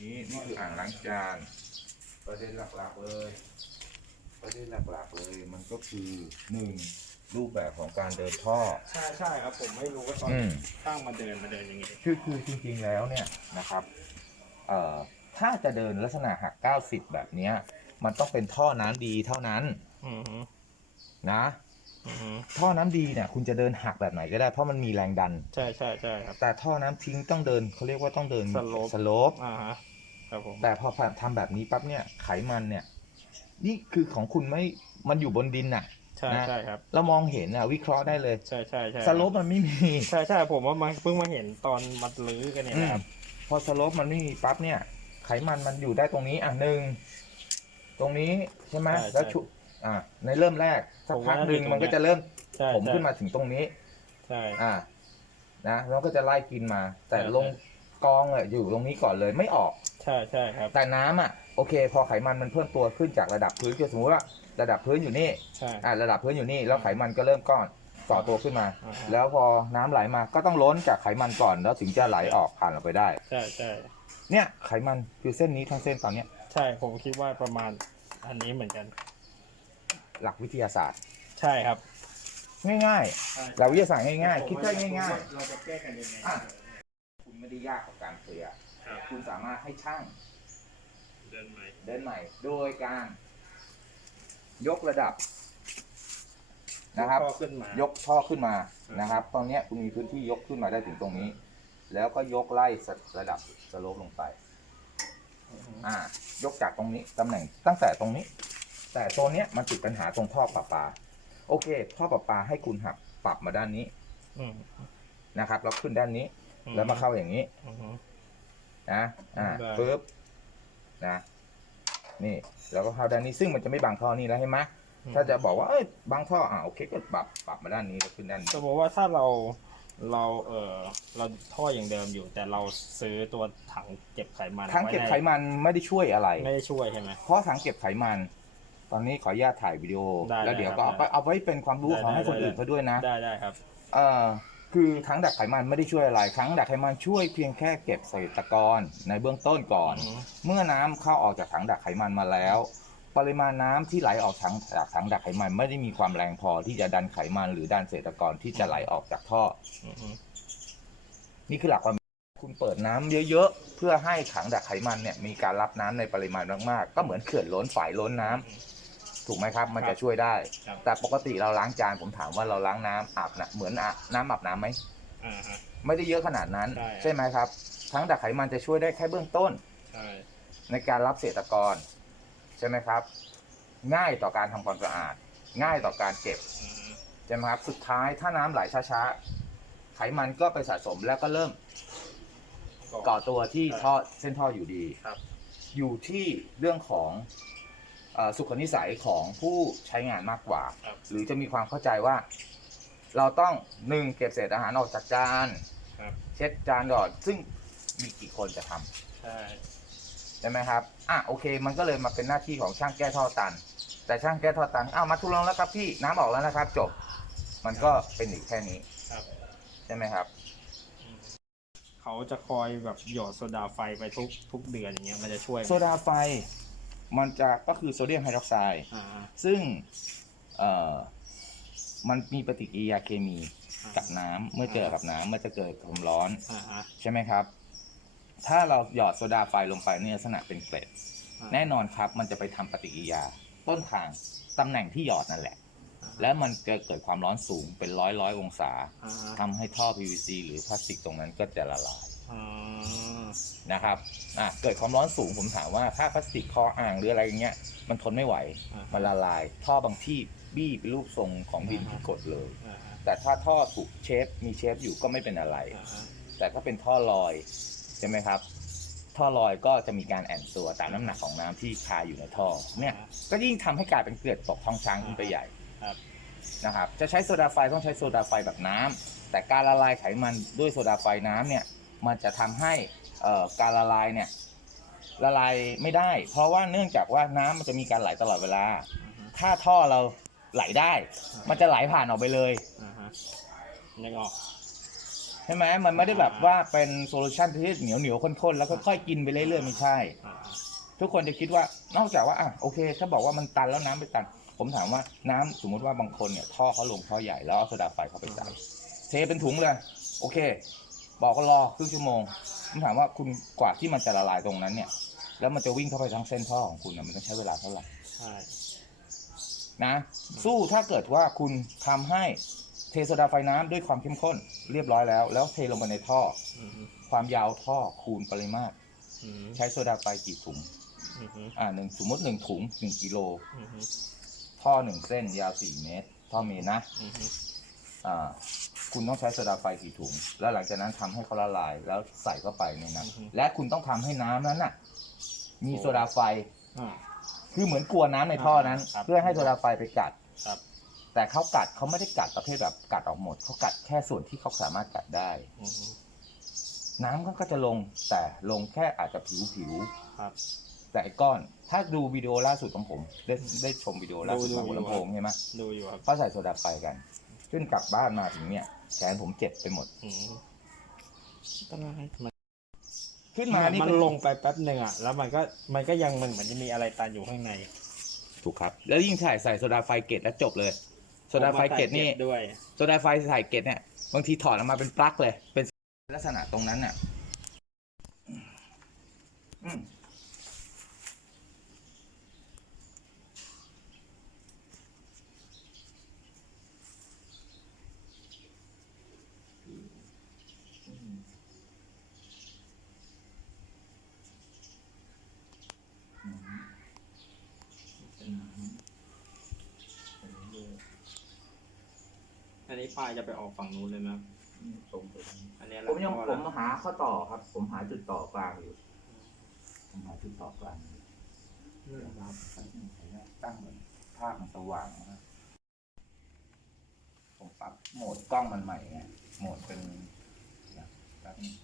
นี้ นี่คืออ่างล้างจาน ประเด็นหลักๆเลย ประเด็นหลักๆเลยมันก็คือหนึ่งรูปแบบของการเดินท่อ ใช่ใช่ครับผมไม่รู้ว่าตอนอืม ตั้งมาเดินมาเดินยังไงคือคือจริงๆแล้วเนี่ยนะครับเอ่อถ้าจะเดินลักษณะหัก 90 แบบเนี้ย มันต้องเป็นท่อน้ำดีเท่านั้นอือฮึนะอือฮึ ท่อน้ำดีเนี่ยคุณจะเดินหักแบบไหนก็ได้เพราะมันมีแรงดัน ใช่ใช่ใช่ครับ แต่ท่อน้ำทิ้งต้องเดินเขาเรียกว่าต้องเดิน Slope สโลปอ่าฮะครับผมแต่พอทำแบบนี้ปั๊บเนี่ยไขมันเนี่ย นี่คือของคุณไม่มันอยู่บนดินน่ะใช่นะใช่ครับเรามองเห็นอะวิเคราะห์ได้เลยใช่ใช่ใช่สโลปมันไม่มีใช่ใช่ผมว่ามาเพิ่งมาเห็นตอนมาลื้อกันเนี่ยนะครับพอสโลปมันไม่มีปั๊บเนี่ย ไขมันมันอยู่ได้ตรงนี้อะหนึ่งตรงนี้ใช่ไหมใช่แล้วชุ อะในเริ่มแรกสักผมพัว่ากหนึ่งอยู่ตรงมันก็เนี้ยจะเริ่มใช่ผมใช่ขึ้นมาถึงตรงนี้ ใช่อะนะแล้วก็จะไล่กินมา แต่ใช่ลงกองอะอยู่ตรงนี้ก่อนเลยไม่ออก ใช่ใช่ครับ แต่น้ำอะโอเค พอไขมันมันเพิ่มตัวขึ้นจากระดับพื้นคือสมมติว่าระดับพื้นอยู่นี่ใช่อะระดับพื้นอยู่นี่แล้วไขมันก็เริ่มก้อนต่อตัวขึ้นมาอ่าฮะแล้วพอน้ำไหลมาก็ต้องล้นจากไขมันก่อนแล้วถึงจะไหลออกผ่านออกไปได้ ใช่ใช่เนี่ยไขมันคือเส้นนี้ทั้งเส้นตอนเนี้ย ใช่ผมคิดว่าประมาณอันนี้เหมือนกัน หลักวิทยาศาสตร์ ใช่ครับ ง่ายๆหลักวิทยาศาสตร์ง่ายๆ คิดได้ง่ายเราจะแก้กันยังไงอะๆคุณไม่ได้ยากกับการเคลียร์ครับ คุณสามารถให้ช่าง เดินไหมเดินใหม่โดยการยกระดับนะครับ ข้อขึ้นมายกท่อขึ้นมานะครับ ตอนเนี้ยคุณมีพื้นที่ยกขึ้นมาได้ถึงตรงนี้ แล้วก็ยกไล่ระดับสโลปลงไปอือฮึอ่ายกจากตรงนี้ตำแหน่งตั้งแต่ตรงนี้ แต่ตัวเนี้ยมันติดปัญหาตรงท่อประปา โอเค ท่อประปาให้คุณหักปรับมาด้านนี้อืม นะครับแล้วขึ้นด้านนี้แล้วมาเข้าอย่างนี้ อือฮึ นะอ่าได้ ปึ๊บนะนี่แล้วก็เข้าด้านนี้ซึ่งมันจะไม่บังท่อนี่แล้วใช่ไหมถ้าจะบอกว่าเอ้ยบังท่ออ่าโอเคก็ปรับปรับมาด้านนี้แล้วขึ้นด้านนี้ สมมติว่าถ้าเราเราเออเราท่ออย่างเดิมอยู่ แต่เราซื้อตัวถังเก็บไขมันถังเก็บว้ในไขมันไม่ได้ช่วยอะไร ไม่ได้ช่วยใช่ไหมเพราะถังเก็บไขมัน ตอนนี้ขออนุญาตถ่ายวิดีโอ ได้แล้วเดี๋ยวได้ก็เอาได้ไปเอาไว้เป็นความรู้ได้ของให้ได้คนอื่นได้เขาด้วยนะได้ได้ครับ เอ่อคือถังดักไขมันไม่ได้ช่วยอะไรถังดักไขมันช่วยเพียงแค่เก็บเศษตะกอนในเบื้องต้นก่อน อือฮึ เมื่อน้ำเข้าออกจากถังดักไขมันมาแล้ว ปริมาณน้ำที่ไหลออกถังจากถังดักไขมันไม่ได้มีความแรงพอที่จะดันไขมันหรือดันเศษตะกอนที่จะไหลออกจากท่อ อือฮึนี่คือหลักความคุณเปิดน้ำเยอะๆ เพื่อให้ถังดักไขมันเนี่ยมีการรับน้ำในปริมาณมากๆ ก็เหมือนเขื่อนล้นฝายล้นน้ำ ถูกไหมครับ มันจะช่วยได้ ครับ แต่ปกติเราล้างจานผมถามว่าเราล้างน้ำอาบนะเหมือนอาบน้ำอาบน้ำไหม อ่าฮะ ไม่ได้เยอะขนาดนั้น ใช่ ใช่ไหมครับถังดักไขมันจะช่วยได้แค่เบื้องต้น ใช่ ในการรับเศษตะกอนใช่ไหมครับ ง่ายต่อการทำความสะอาด ง่ายต่อการเก็บอือฮึใช่ไหมครับ สุดท้ายถ้าน้ำไหลช้าๆ ไขมันก็ไปสะสมแล้วก็เริ่มก่อตัวที่ท่อเส้นท่ออยู่ดี ครับ อยู่ที่เรื่องของ เอ่อสุขนิสัยของผู้ใช้งานมากกว่า ครับ หรือจะมีความเข้าใจว่า เราต้องหนึ่งเก็บเศษอาหารออกจากจาน ครับ เช็ดจานก่อนซึ่งมีกี่คนจะทำใช่ ใช่ไหมครับอะโอเค มันก็เลยมาเป็นหน้าที่ของช่างแก้ท่อตัน แต่ช่างแก้ท่อตันอ้าวมาทุลองแล้วครับพี่น้ำออกแล้วนะครับ จบ มันก็เป็นอีกแค่นี้ครับ ใช่ไหมครับอืมเขาจะคอยแบบหยอดโซดาไฟไปทุกทุกเดือนอย่างเงี้ยมันจะช่วยไหมโซดาไฟ มันจะก็คือโซเดียมไฮดรอกไซด์อ่าซึ่งเอ่อมันมีปฏิกิริยาเคมีกับน้ำเมื่อเจอกับน้ำเมื่อจะเกิดความร้อน อ่าฮะใช่ไหมครับ ถ้าเราหยอดโซดาไฟลงไปในลักษณะเป็นเกล็ด อ่า แน่นอนครับ มันจะไปทำปฏิกิริยา ต้นทางตำแหน่งที่หยอดนั่นแหละ และมันจะเกิดความร้อนสูงเป็นร้อยร้อยองศาอ่าฮะทำให้ท่อ PVC หรือพลาสติกตรงนั้นก็จะละลายอ่า นะครับอะเกิดความร้อนสูงผมถามว่าถ้าพลาสติกคออ่างหรืออะไรอย่างเงี้ย มันทนไม่ไหว อ่ามันละลาย ท่อบางที่บี้เป็นรูปทรงของดินที่กดเลย อ่าฮะแต่ถ้าท่อถูกเชฟมีเชฟอยู่ก็ไม่เป็นอะไร อ่าฮะแต่ถ้าเป็นท่อลอยใช่ไหมครับ ท่อลอยก็จะมีการแอนตัวตามน้ำหนักของน้ำที่คาอยู่ในท่อเนี่ยก็ยิ่งทำให้กลายเป็นเกลือตกท้องช้างขึ้นไปใหญ่ครับนะครับจะใช้โซดาไฟต้องใช้โซดาไฟแบบน้ำแต่การละลายไขมันด้วยโซดาไฟน้ำเนี่ย มันจะทำให้เอ่อการละลายเนี่ยละลายไม่ได้ เพราะว่าเนื่องจากว่าน้ำมันจะมีการไหลตลอดเวลาอ่าฮะถ้าท่อเราไหลได้ มันจะไหลผ่านออกไปเลยอ่าฮะนึกออกใช่ไหมมันไม่ได้แบบว่าเป็นโซลูชันที่เหนียวเหนียวๆข้นๆแล้วค่อยๆกินไปเรื่อยๆไม่ใช่อ่าทุกคนจะคิดว่านอกจากว่าอะโอเค ถ้าบอกว่ามันตันแล้วน้ำไปตัน ผมถามว่าน้ำสมมุติว่าบางคนเนี่ยท่อเขาลงท่อใหญ่แล้วเอาโซดาไฟเข้าไปใส่เทเป็นถุงเลย โอเค บอกก็รอครึ่งชั่วโมงผมถามว่าคุณกว่าที่มันจะละลายตรงนั้นเนี่ย แล้วมันจะวิ่งเข้าไปทั้งเส้นท่อของคุณเนี่ยมันต้องใช้เวลาเท่าไหร่ใช่นะ สู้ถ้าเกิดว่าคุณทำให้เทโซดาไฟน้ำด้วยความเข้มข้นเรียบร้อยแล้ว แล้วเทลงไปในท่อ อืมความยาวท่อคูณปริมาตร อืมใช้โซดาไฟกี่ถุง อืมอืมอ่าหนึ่งสมมติหนึ่งถุงหนึ่งกิโล อืมท่อหนึ่งเส้นยาวสี่เมตร ท่อเมตรนะ อืม อ่าคุณต้องใช้โซดาไฟกี่ถุง แล้วหลังจากนั้นทำให้เขาละลายแล้วใส่เข้าไปในนั้นและคุณต้องทำให้น้ำนั้นน่ะ มีโซดาไฟ อ่า คือเหมือนกลัวน้ำในท่อนั้น ครับเพื่อให้โซดาไฟไปกัดครับ แต่เขากัดเขาไม่ได้กัดประเภทแบบกัดออกหมดเขากัดแค่ส่วนที่เขาสามารถกัดได้ อืม น้ำก็จะลงแต่ลงแค่อาจจะผิวผิวครับๆแต่ไอ้ก้อน ถ้าดูวิดีโอล่าสุดของผม ได้ได้ชมวิดีโอล่าสุดดูของหัวดูลำโพงใช่ไหมดูอยู่ครับเขาใส่โซดาไฟกัน ขึ้นกลับบ้านมาถึงเนี่ยแขนผมเจ็บไปหมด อืมก็ได้มันขึ้นมานี่มันเป็นลงไปแป๊บหนึ่งอะ แล้วมันก็มันก็ยังมันเหมือนจะมีอะไรตันอยู่ข้างในถูกครับ แล้วยิ่งใส่ใส่โซดาไฟเกตแล้วจบเลย โซดาไฟเกตนี่ ผมว่าใส่ด้วย โซดาไฟใส่เกตเนี่ยบางทีถอดออกมาเป็นปลั๊กเลย เป็นลักษณะตรงนั้นน่ะอืมเป็นน้ำเป็นเรื่อย อันนี้ ปลายจะไปออกฝั่งนู้นเลยไหมครับๆอืมตรงไปตรงนี้อันนี้ผมยังแล้วผก็มหาข้อต่อครับ ผมหาจุดต่อกลางอยู่ผมหาจุดต่อกลางอยู่เดี๋ยวครับแป๊บนึงขออนุญาตตั้งเหมือนภาพมันสว่างนะผมปรับโหมดกล้องมันใหม่ไงโหมดเป็นนะแป๊บนึง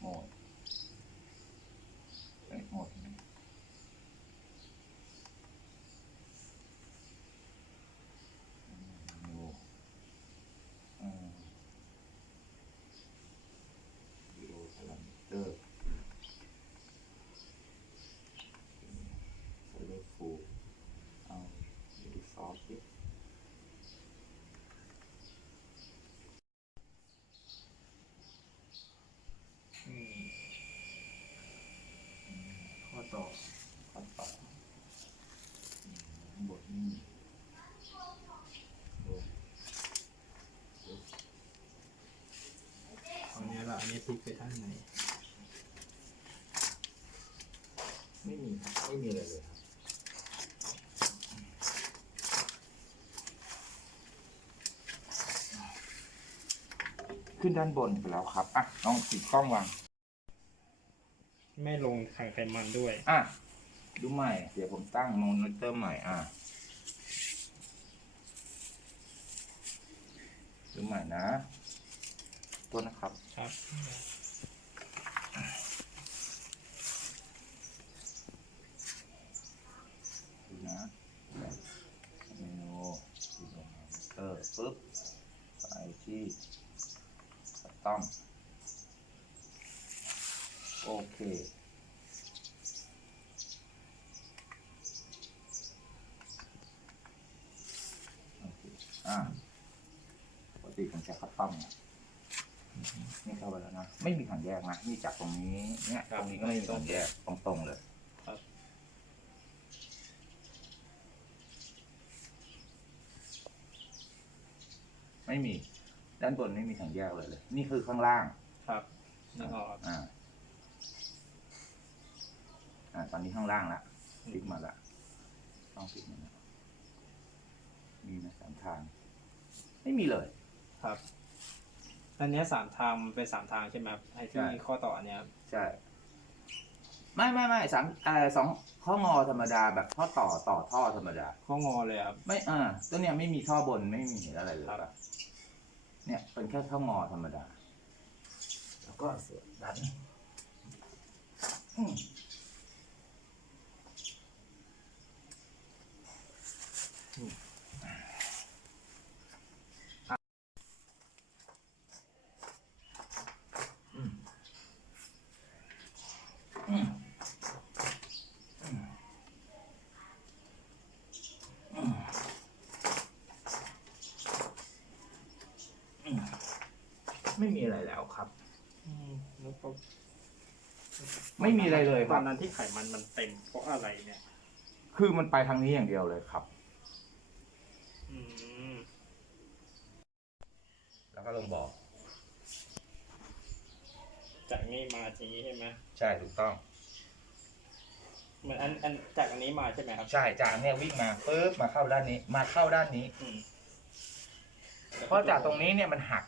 โหมดเอ้ยโหมดนี้อืมดูอืม วิดีโอพารามิเตอร์เซอร์เวอร์ฟูลเอาดูซอฟต์ดิ อืมข้อ ต่อขั้นต่อบทนี้เอาเนนี้ละอันนี้พลิกไปทางไหน ไม่มีครับไม่มีอะไรเลยครับขึ้นด้านบนไปแล้วครับ อะลองติดกล้องวาง ไม่ลงถังไขมันด้วย อะ ดูใหม่ เดี๋ยวผมตั้งโมนิเตอร์ใหม่ อะ ดูใหม่นะ ตัวนะครับ ครับ ดูนะเมนูดูโมนิเตอร์ปุ๊บไปที่สต็อมโอเค โอเค อ่าปกติผมใช้คัตตอมเนี่ยนี่เข้า ไปแล้วนะไม่มีถังแยกนะนี่จากตรงนี้เนี่ยครับตรงนี้ก็ไม่มีถังแยกตรงๆเลยครับไม่มี ด้านบนไม่มีถังแยกเลยเลย นี่คือข้างล่าง ครับนึกออกครับอ่าอ่า ตอนนี้ข้างล่างละพลิกมาละต้องพลิกมาละมีไหมสามทาง ไม่มีเลย ครับ อันเนี้ยสามทางมันเป็นสามทางใช่ไหมครับไอ้ที่ใช่ ข้อต่ออันเนี้ยครับใช่ ไม่ไม่ไม่สามเอ่อสองข้องอธรรมดาแบบท่อต่อต่อท่อธรรมดา ข้องอเลยครับ ไม่อ่าตัวเนี้ยไม่มีท่อบนไม่มีอะไรเลยครับปะเนี่ยเป็นแค่ท่องอธรรมดา แล้วก็เสียบดันอืม อะไรแล้วครับ อืมแล้วก็ ไม่มีอะไรเลยคตรัอบ นนั้นที่ไขมันมันเต็มเพราะอะไรเนี่ย คือมันไปทางนี้อย่างเดียวเลยครับ อืม แล้วก็ลงบอกจากนี้มาอย่างนี้ใช่ไหมใช่ถูกต้อง เหมือนอันอันจากอันนี้มาใช่ไหมครับ ใช่จากอันเนี้ยวิ่งมาปุ๊บมาเข้าด้านนี้ มาเข้าด้านนี้ อืมเพราะจากตรงนี้เนี่ยมันหัก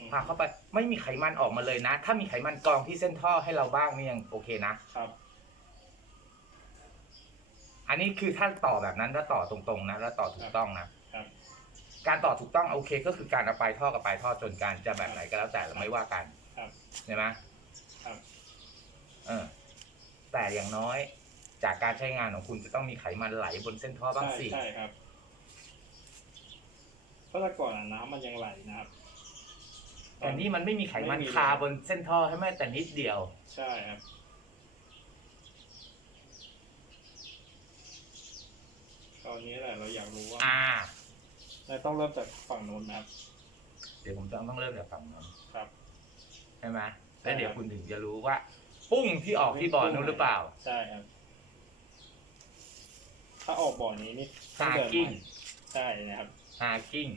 อืมหักเข้าไปไม่มีไขมันออกมาเลยนะ ถ้ามีไขมันกองที่เส้นท่อให้เราบ้างนี่ยังโอเคนะ ครับ อันนี้คือถ้าต่อแบบนั้นถ้าต่อตรงๆนะแล้วต่อถูกต้องนะครับ การต่อถูกต้องโอเค ก็คือการเอาปลายท่อกับปลายท่อจนกันจะแบบไหนก็แล้วแต่เราไม่ว่ากันครับใช่ไหมครับ เออ แต่อย่างน้อย จากการใช้งานของคุณจะต้องมีไขมันไหลบนเส้นท่อบ้างใช่สิใช่ครับเพราะแต่ก่อนอะน้ำมันยังไหลนะครับ แต่นี่มันไม่มีไขมันไม่มี คาบนเส้นท่อให้แม้แต่นิดเดียว ใช่ครับ ตอนนี้แหละเราอยากรู้ว่าอ่า เราต้องเริ่มจากฝั่งนู้นนะครับ เดี๋ยวผมต้องต้องเริ่มจากฝั่งนั้นครับ ใช่ไหมใช่แล้วเดี๋ยวคุณถึงจะรู้ว่า ปุ้งที่ออกที่บ่อนู้นหรือเปล่า ใช่ครับ ถ้าออกบ่อนี้นี่ต้องหาเดินกิ้งใหม่ใช่นะครับฮากิ้ง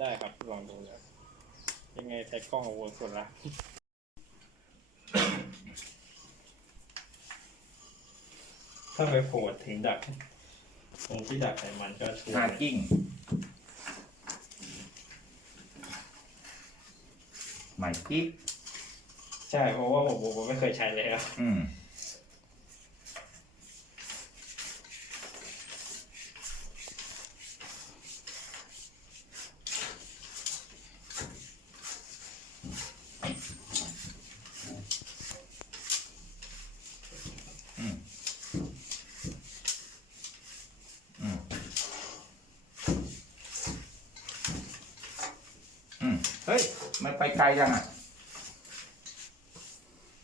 ได้ครับ ลองดูเลยยังไงใช้กล้องเอาวนสุดละถ้าไปโผล่ถึงดัก ตรงที่ดักไขมันก็ชัวฮาร์กิ้งใหม่กิ๊กใช่เพราะว่าผมผมไม่เคยใช้เลยครับ อืม อืม อืม อืม เฮ้ย มันไปไกลจังอะ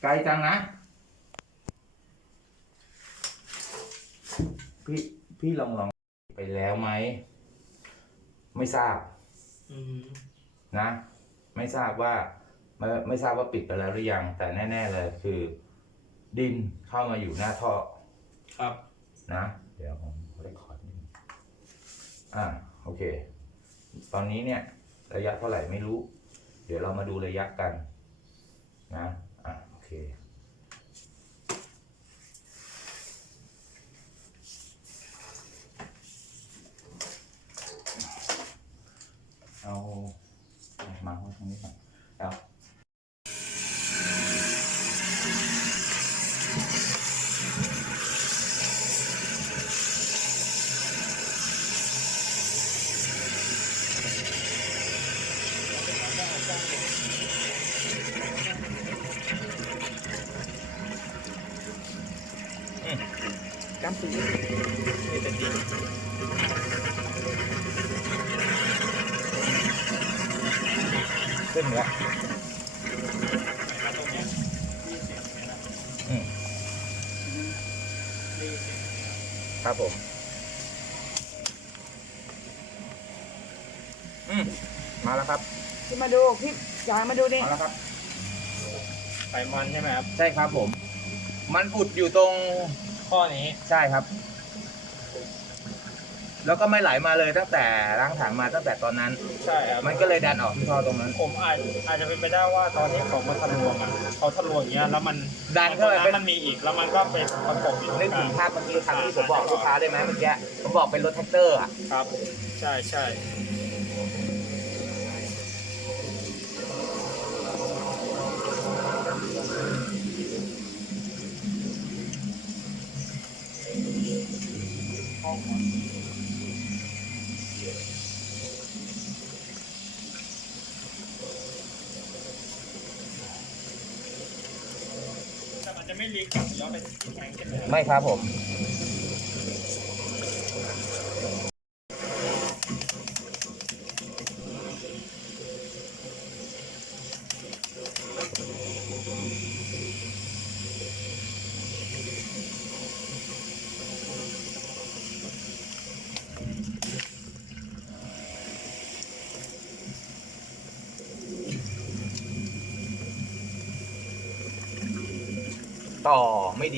ไกลจังนะ พี่พี่ลองลองไปแล้วไหม ไม่ทราบอืมนะ ไม่ทราบว่าไม่ไม่ทราบว่าปิดไปแล้วหรือยัง แต่แน่ ๆ เลยคือ ดินเข้ามาอยู่หน้าท่อ ครับ นะ เดี๋ยวผมเรคคอร์ดนิดนึงอ่า โอเค ตอนนี้เนี่ย ระยะเท่าไหร่ไม่รู้เดี๋ยวเรามาดูระยะกันนะอะโอเค เอาเอามาไว้ตรงนี้ก่อนเอากำปีขึ้นแล้ว ตรงเนี้ยที่เสียงเนี่ยนะ อืม ที่เสียงเนี่ยครับผม อืม มาแล้วครับพี่มาดูพี่จอยมาดูดิมาแล้วครับไขมันใช่ไหมครับ ใช่ครับผม มันอุดอยู่ตรง ข้อนี้ใช่ครับ แล้วก็ไม่ไหลมาเลยตั้งแต่ล้างถังมาตั้งแต่ตอนนั้น ใช่ครับมันก็เลยดันออกที่ท่อตรงนั้น ผมอาจอาจจะเป็นไปได้ว่าตอนที่เขามาทะลวงอะเขาทะลวงอย่างเงี้ยแล้วมันดันเข้าไปเป็น มันมีอีกแล้วมันก็เป็นประกบอยู่ตรนึกงกถึลางงภาพเมื่อกี้ครั้งที่ผมบอกลูกค้าได้ไหมเมื่อกี้ผมบอกเป็นรถแท็กเตอร์อะครับ ใช่ใช่ ไม่ครับผม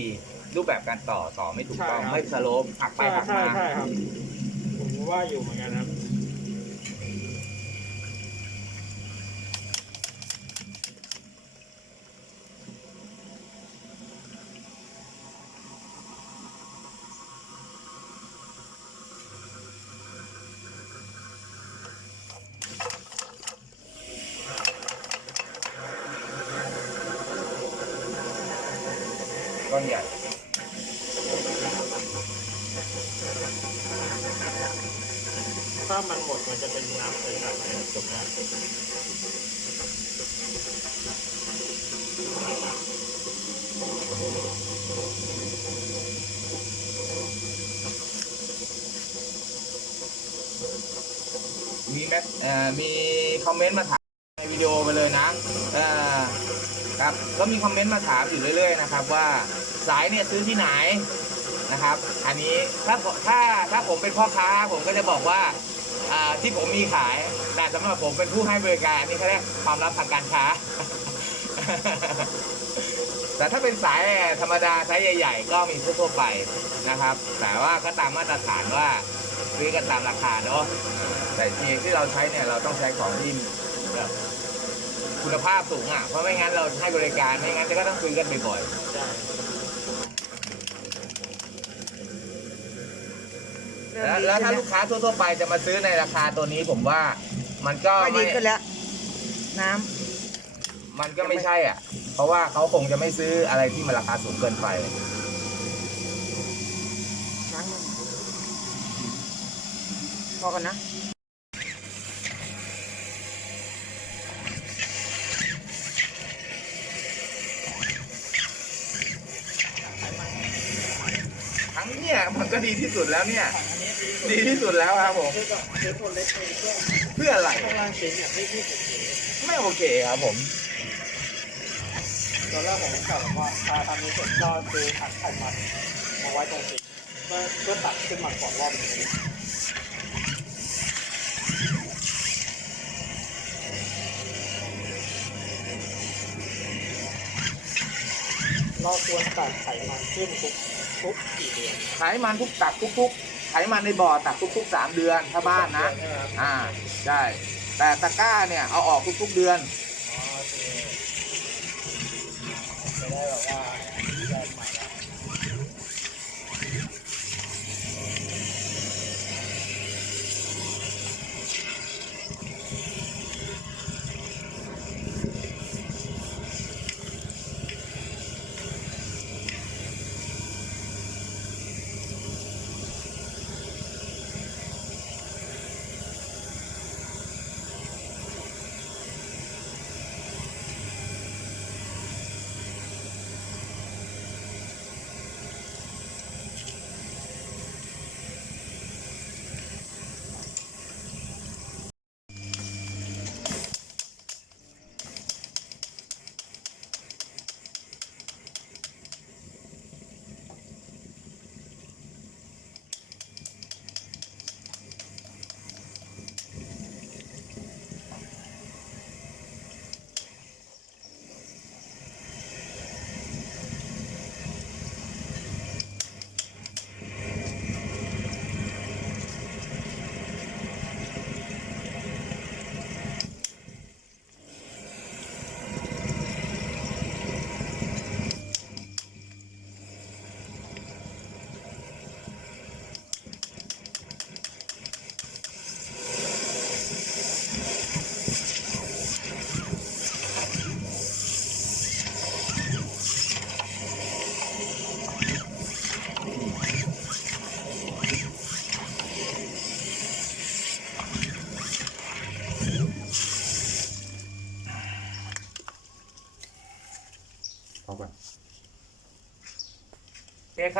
ดี รูปแบบการต่อต่อไม่ถูกต้องใช่ครับ ไม่สโลปหักไปใช่หักใช่มา ใช่ครับผมก็ว่าอยู่เหมือนกันครับ ใหญ่ถ้ามันหมดมันจะเป็นน้ำใสๆในจบแล้วมีแมสเอ่อมีคอมเมนต์มาถามในวิดีโอไปเลยนะเอ่อ ครับก็มีคอมเมนต์มาถามอยู่เรื่อย ๆ นะครับ ว่าสายเนี่ยซื้อที่ไหนนะครับ อันนี้ถ้าถ้าถ้าผมเป็นพ่อค้าผมก็จะบอกว่าที่ผมมีขายแต่สำหรับผมเป็นผู้ให้บริการนี่เขาเรียกความลับทางการค้า แต่ถ้าเป็นสายธรรมดาไซส์ใหญ่ ๆ ก็มีทั่วๆไปนะครับ แต่ว่าก็ตามมาตรฐานว่าซื้อกันตามราคาเนาะแต่ทีที่เราใช้เนี่ยเราต้องใช้ของที่แบบ คุณภาพสูงอะ เพราะไม่งั้นเราให้บริการ ไม่งั้นจะก็ต้องซื้อกันบ่อยใช่ๆแล้วแล้วถ้าลูกค้าทั่วๆไปจะมาซื้อในราคาตัวนี้ผมว่า มันก็ก็ดีไม่ขึ้นแล้ว น้มันก็ไม่ใช่อะ เพราะว่าเขาคงจะไม่ซื้ออะไรที่มันราคาสูงเกินไปำล้างมือพอกันนะ สุดแล้วเนี่ย ดีที่สุดแล้วครับผมซื้อกับซื้อคนเล็กไปแค่เพื่ออะไรข้างล่างชิ้นเนี่ยที่ที่ผมซื้อไม่โอเคครับผมตอนแรกผมกะว่าพาทำนี้เสร็จก็ซื้อถังไขมันมาไว้ตรงนี้เพื่อเพื่อตัดขึ้นมาก่อนรอบหนึงเราควรตัดไขมันขึ้นทุก ทุกกี่เดือนไขมันทุกตักทุกๆไขมันในบ่อตักทุกๆสามเดือนถ้าบ้านนะ ใช่ไหมครับอ่าใช่แต่ตะกร้าเนี่ยเอาออกทุกๆเดือน อ๋อโอเคจะได้แบบว่า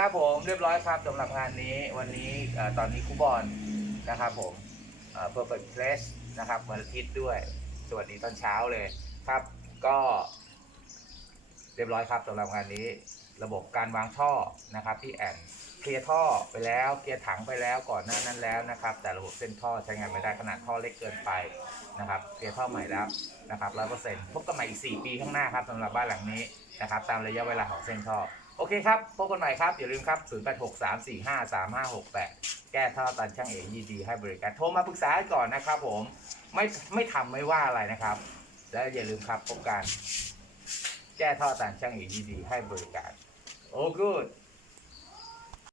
ครับผมเรียบร้อยครับสำหรับงานนี้วันนี้ตอนนี้คูบอลนะครับผมเอ่อ Perfect Place นะครับวันอาทิตย์ด้วย สวัสดีตอนเช้าเลยครับ ก็ เรียบร้อยครับสำหรับงานนี้ ระบบการวางท่อนะครับที่แอนเคลียร์ท่อไปแล้วเคลียร์ถังไปแล้วก่อนหน้านั้นแล้วนะครับ แต่ระบบเส้นท่อใช้งานไม่ได้ขนาดท่อเล็กเกินไปนะครับเคลียร์ท่อใหม่แล้วนะครับร้อยเปอร์เซ็นต์พบกันใหม่อีก4ปีข้างหน้าครับสำหรับบ้านหลังนี้นะครับ ตามระยะเวลาของเส้นท่อ โอเคครับ พบกันใหม่ครับ อย่าลืมครับ 0863453568 แก้ท่อตันช่างเอกยีดีให้บริการ โทรมาปรึกษาก่อนนะครับผม ไม่ไม่ทำไม่ว่าอะไรนะครับ และอย่าลืมครับพบกัน แก้ท่อตันช่างเอกยีดีให้บริการ โอ้กู oh,